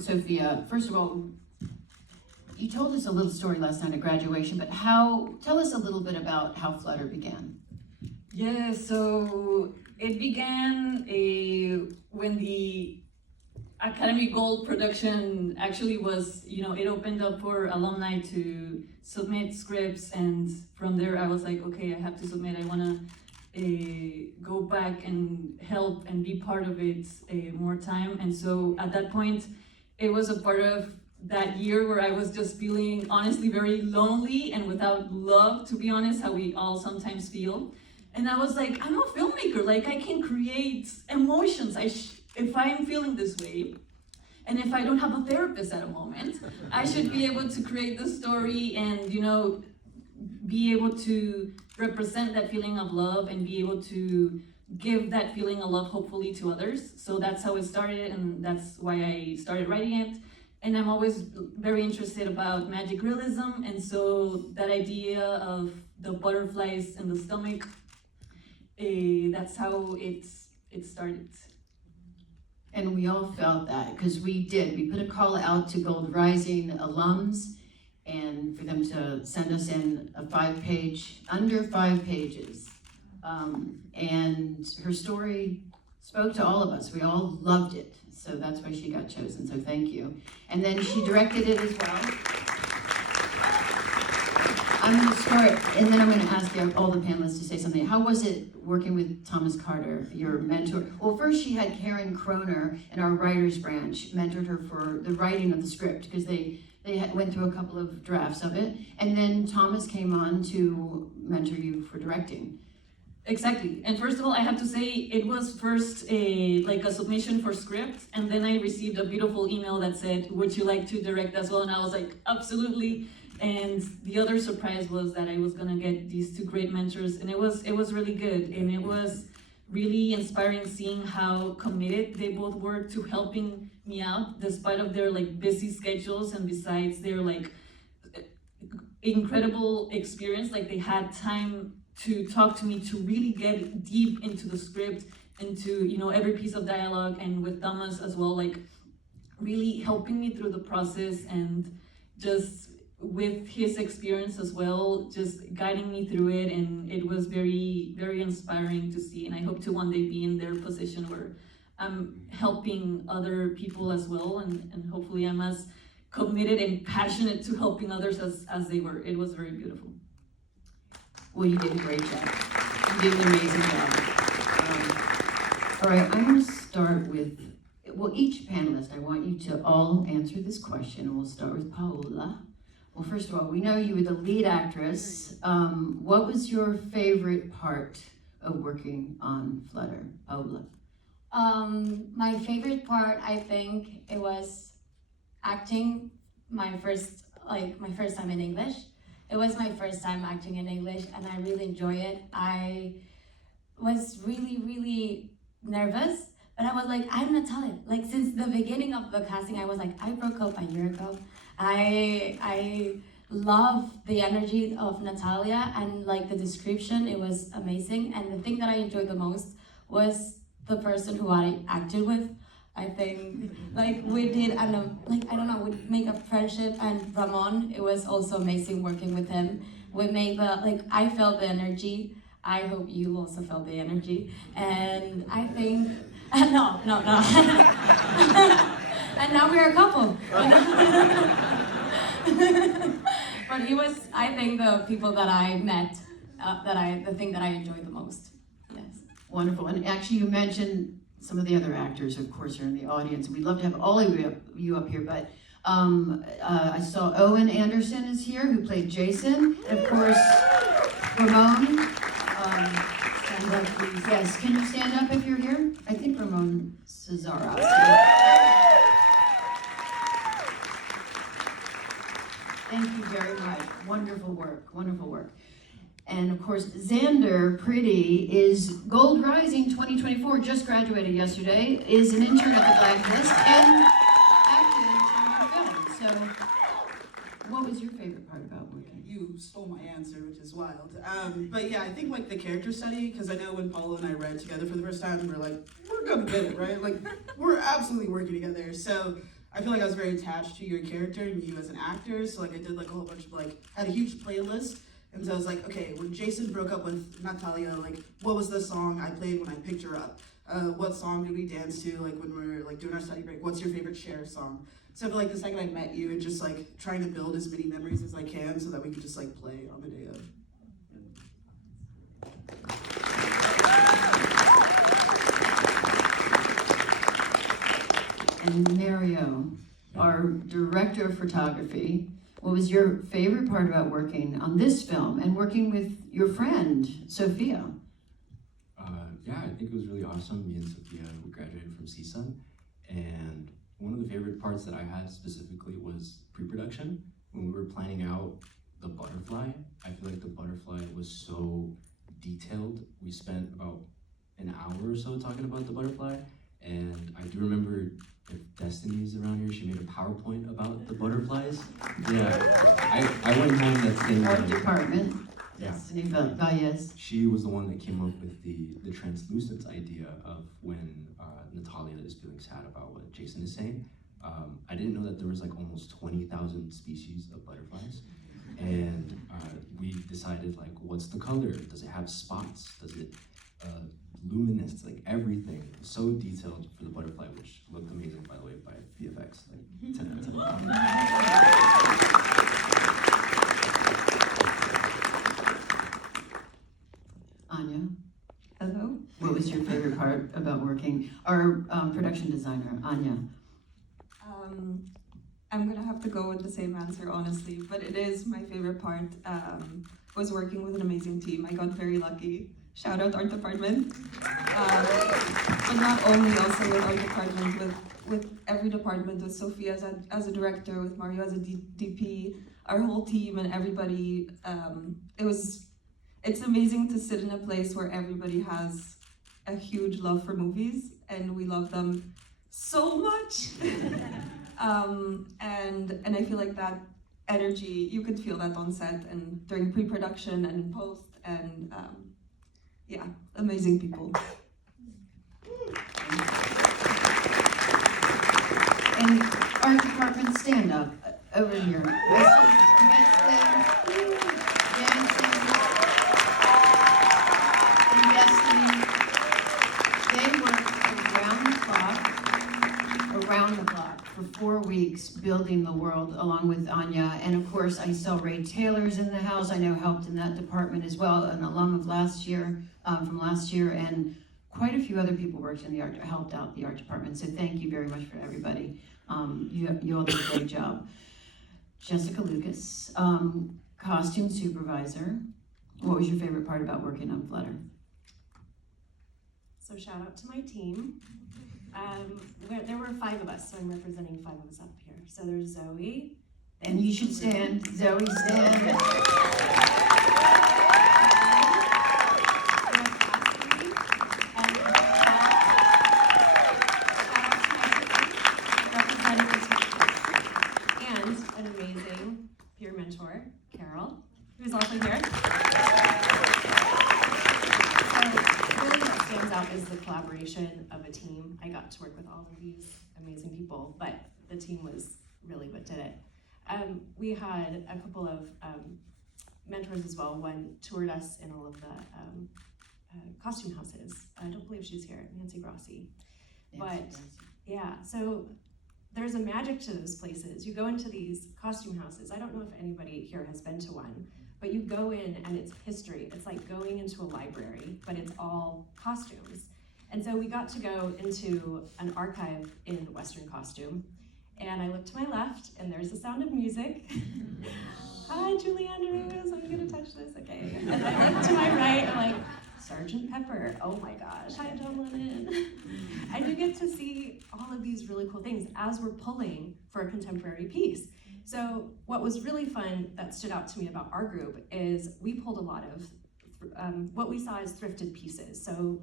with Sofia. First of all, you told us a little story last night at graduation, but tell us a little bit about how Flutter began. Yeah, so it began when the Academy Gold production actually was, it opened up for alumni to submit scripts, and from there I was like, okay, I have to submit. I want to go back and help and be part of it more time. And so at that point, it was a part of that year where I was just feeling honestly very lonely and without love, to be honest, how we all sometimes feel. And I was like, I'm a filmmaker, like I can create emotions. If I'm feeling this way, and if I don't have a therapist at a moment, I should be able to create the story and, be able to represent that feeling of love and be able to give that feeling of love, hopefully, to others. So that's how it started, and that's why I started writing it. And I'm always very interested about magic realism, and so that idea of the butterflies in the stomach, that's how it started. And we all felt that, because we did. We put a call out to Gold Rising alums, and for them to send us in a 5-page, under 5 pages. And her story spoke to all of us. We all loved it. So that's why she got chosen, so thank you. And then she directed it as well. I'm gonna start, and then I'm gonna ask all the panelists to say something. How was it working with Thomas Carter, your mentor? Well, first she had Karen Kroner in our writers branch, mentored her for the writing of the script, because they went through a couple of drafts of it. And then Thomas came on to mentor you for directing. Exactly. And first of all, I have to say it was first a submission for script, and then I received a beautiful email that said, would you like to direct as well? And I was like, absolutely. And the other surprise was that I was gonna get these 2 great mentors, and it was really good. And it was really inspiring seeing how committed they both were to helping me out, despite of their busy schedules, and besides their incredible experience. They had time to talk to me, to really get deep into the script, into every piece of dialogue, and with Thomas as well, really helping me through the process, and just with his experience as well, just guiding me through it. And it was very, very inspiring to see, and I hope to one day be in their position where I'm helping other people as well, and hopefully I'm as committed and passionate to helping others as they were. It was very beautiful. Well, you did a great job. You did an amazing job. All right, I'm going to start with, each panelist, I want you to all answer this question, and we'll start with Paola. Well, first of all, we know you were the lead actress. What was your favorite part of working on Flutter, Paola? My favorite part, I think, it was acting my first time in English. It was my first time acting in English, and I really enjoy it. I was really, really nervous, but I was like, I'm Natalia. Since the beginning of the casting, I was like, I broke up a year ago. I love the energy of Natalia, and the description, it was amazing. And the thing that I enjoyed the most was the person who I acted with. I think we did, I don't know, we make a friendship, and Ramon, it was also amazing working with him. We made I felt the energy. I hope you also felt the energy. And I think, no. And now we're a couple. But it was, I think, the people that I met, the thing that I enjoyed the most. Yes. Wonderful. And actually, you mentioned some of the other actors, of course, are in the audience. We'd love to have all of you up here, but I saw Owen Andersen is here, who played Jason. And of course, Ramon. Stand up, please. Yes, can you stand up if you're here? I think Ramon Cesaros. Thank you very much. Wonderful work, wonderful work. And of course, Xander Priddie is Gold Rising 2024, just graduated yesterday, is an intern at the Blacklist and acted in our film. So, what was your favorite part about working? You stole my answer, which is wild. But yeah, I think the character study, because I know when Paola and I read together for the first time, we're gonna get it, right? We're absolutely working together. So I feel like I was very attached to your character and you as an actor. So like I did like a whole bunch of like, had a huge playlist. And so I was like, okay, when Jason broke up with Natalia, like what was the song I played when I picked her up? What song did we dance to like when we were like doing our study break? What's your favorite Cher song? So I feel like the second I met you, and just like trying to build as many memories as I can so that we could just like play on the day of. And Mario, our director of photography, what was your favorite part about working on this film and working with your friend, Sofia? Yeah, I think it was really awesome. Me and Sofia, we graduated from CSUN, and one of the favorite parts that I had specifically was pre-production. When we were planning out the butterfly, I feel like the butterfly was so detailed. We spent about an hour or so talking about the butterfly, and I do remember if Destiny's around here, she made a PowerPoint about the butterflies. Yeah, I went home that same Art night. department, Yeah. Destiny Valles. She was the one that came up with the translucent idea of when Natalia is feeling sad about what Jason is saying. I didn't know that there was like almost 20,000 species of butterflies. And we decided like, what's the color? Does it have spots? Does it luminous? Like everything. It was so detailed for the butterfly, which looked amazing by the way by VFX. Like 10 out of 10. Anya, Hello. what was your favorite part about working? Our production designer, Anya. I'm gonna have to go with the same answer, honestly, but it is my favorite part. Was working with an amazing team. I got very lucky. Shout out art department. But not only also with art department, with every department, with Sofia as a director, with Mario as a DP, our whole team and everybody. It's amazing to sit in a place where everybody has a huge love for movies and we love them so much. And I feel like that energy, you could feel that on set and during pre-production and in post, and yeah, amazing people. And art department, stand up over here. I see dancing, and Destiny. They worked around the clock for 4 weeks building the world along with Anya. And of course, I saw Ray Taylor's in the house. I know helped in that department as well, an alum of last year, from last year, and quite a few other people worked in the art, helped out the art department. So thank you very much for everybody. You all did a great job. Jessica Lucas, costume supervisor. What was your favorite part about working on Flutter? So shout out to my team. There were 5 of us, so I'm representing 5 of us up here. So there's Zoe. And you should stand. Zoe, stand. And an amazing peer mentor, Carol, who's also here. Really what stands out is the collaboration of a team. I got to work with all of these amazing people, but the team was really what did it. We had a couple of mentors as well. One toured us in all of the costume houses. I don't believe she's here, Nancy Grossi. But yeah, so there's a magic to those places. You go into these costume houses. I don't know if anybody here has been to one, but you go in and it's history. It's like going into a library, but it's all costumes. And so we got to go into an archive in Western costume, and I look to my left, and there's the sound of music. Hi, Julie Andrews, I'm gonna touch this, okay. And I look to my right, I'm like, Sgt. Pepper, oh my gosh, hi, John Lennon. And you get to see all of these really cool things as we're pulling for a contemporary piece. So what was really fun that stood out to me about our group is we pulled a lot of, what we saw as thrifted pieces. So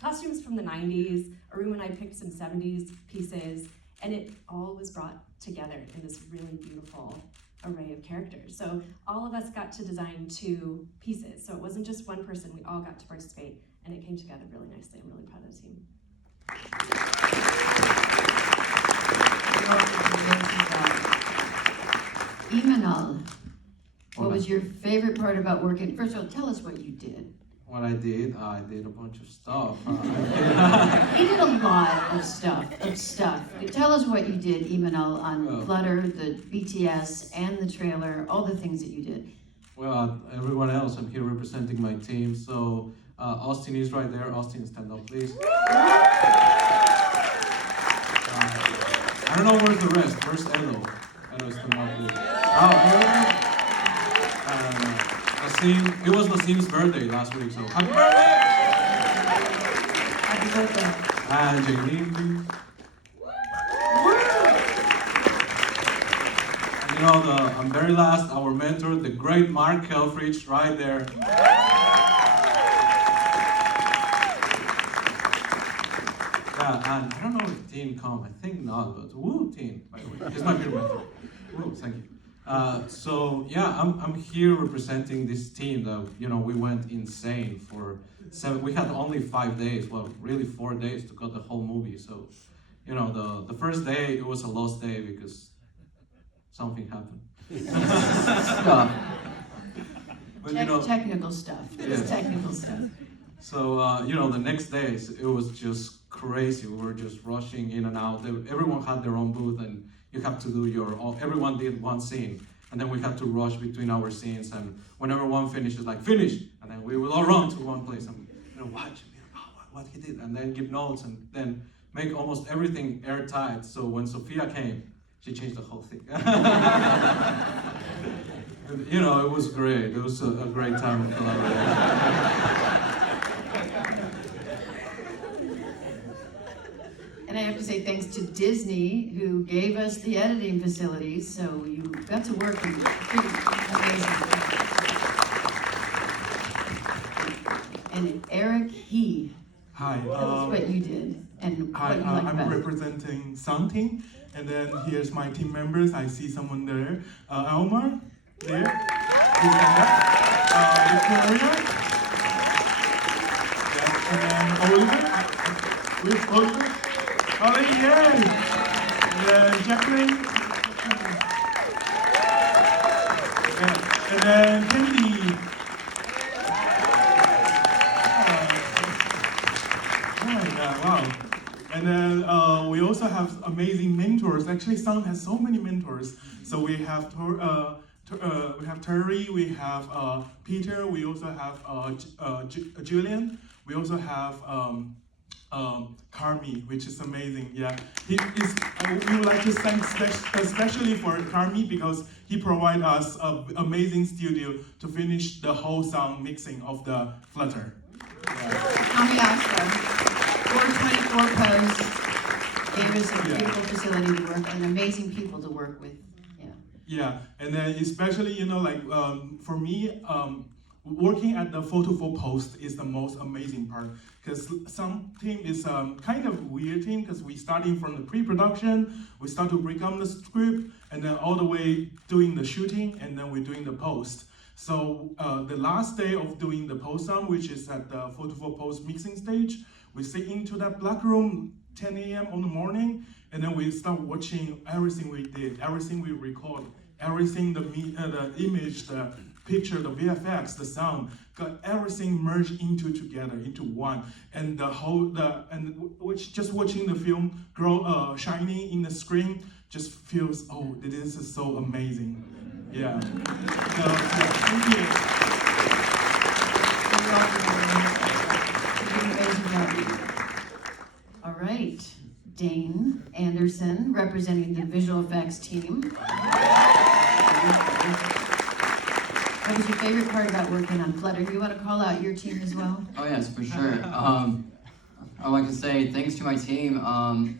costumes from the 90s, Arun and I picked some 70s pieces, and it all was brought together in this really beautiful array of characters. So all of us got to design 2 pieces. So it wasn't just one person, we all got to participate, and it came together really nicely. I'm really proud of the team. Imanol, what was your favorite part about working? First of all, tell us what you did. What I did a bunch of stuff. You did a lot of stuff. Tell us what you did, Imanol, on Flutter, the BTS, and the trailer, all the things that you did. Well, everyone else, I'm here representing my team. So Austin is right there. Austin, stand up, please. I don't know where's the rest. Where's Edo? Edo, stand up, please. Nasim, it was Nasim's birthday last week, so happy birthday! Happy birthday. And Jaylene, please. And you know, I'm very last, our mentor, the great Mark Helfrich, right there. Yeah, and I don't know if Dean come, I think not, but woo, Dean, by the way. He's my peer mentor. Woo, thank you. So yeah, I'm here representing this team that, you know, we went insane for we had only 5 days, well, really 4 days to cut the whole movie. So, you know, the first day, it was a lost day because something happened. But, you know, Technical stuff. Yeah. Technical stuff. So, you know, the next days, it was just crazy. We were just rushing in and out. Everyone had their own booth, and you have to do everyone did one scene. And then we had to rush between our scenes. And whenever one finishes, like, finish! And then we will all run to one place and, you know, watch what he did. And then give notes and then make almost everything airtight. So when Sofia came, she changed the whole thing. And, you know, it was great. It was a great time of collaboration. And I have to say thanks to Disney, who gave us the editing facilities, so you got to work in pretty amazing. And Eric He, Hi. tell us what you did and Hi, what you liked I'm best. representing Sound Team, and then here's my team members. I see someone there. Elmar, there. Victoria. Yes, and then Oliver. With Oliver. Ollie, yay! And Jacqueline. And then Kennedy. Wow. And then we also have amazing mentors. Actually, Sound has so many mentors. So we have Terry, we have Peter, we also have Julian, we also have Carmi, which is amazing. Yeah, we would like to thank especially for Carmi because he provided us an amazing studio to finish the whole sound mixing of the Flutter. Tommy Oscar, 424 posts, gave us a beautiful facility to work and amazing people to work with. Yeah, and then especially, you know, like for me, working at the photo for post is the most amazing part because some team is kind of weird team because we starting from the pre-production, we start to break down the script, and then all the way doing the shooting, and then we're doing the post. So the last day of doing the post sound, which is at the photo for post mixing stage, we sit into that black room 10 a.m. on the morning, and then we start watching everything we did, everything we record, everything the image, the picture, the VFX, the sound, got everything merged into one, and just watching the film grow, shining in the screen, just feels, oh, this is so amazing. Yeah. So thank you. All right, Dane Andersen, representing the visual effects team. What was your favorite part about working on Flutter? Do you want to call out your team as well? Oh yes, for sure. I'd like to say thanks to my team.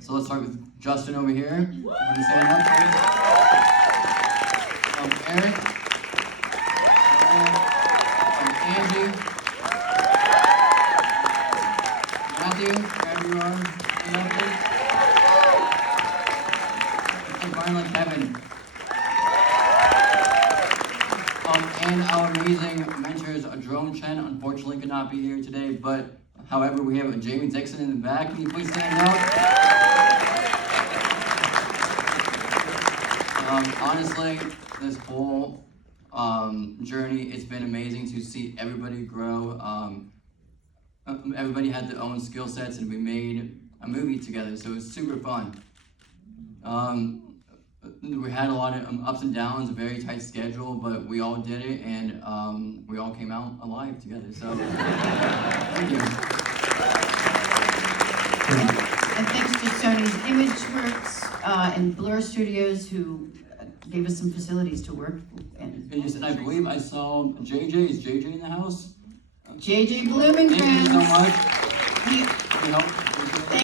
So let's start with Justin over here. You want to stand up, please? Eric. Angie. Matthew, wherever you are. Stand up, please. And finally, Kevin. And our amazing mentors, Jerome Chen, unfortunately could not be here today, but however, we have Jamie Dixon in the back. Can you please stand up? Honestly, this whole journey. It's been amazing to see everybody grow. Everybody had their own skill sets, and we made a movie together, so it was super fun. We had a lot of ups and downs, a very tight schedule, but we all did it, and we all came out alive together. So, thank you. And thanks to Sony's ImageWorks and Blur Studios who gave us some facilities to work in. And I believe I saw JJ. Is JJ in the house? JJ Thank you so Blumenkrantz. much. He, You know,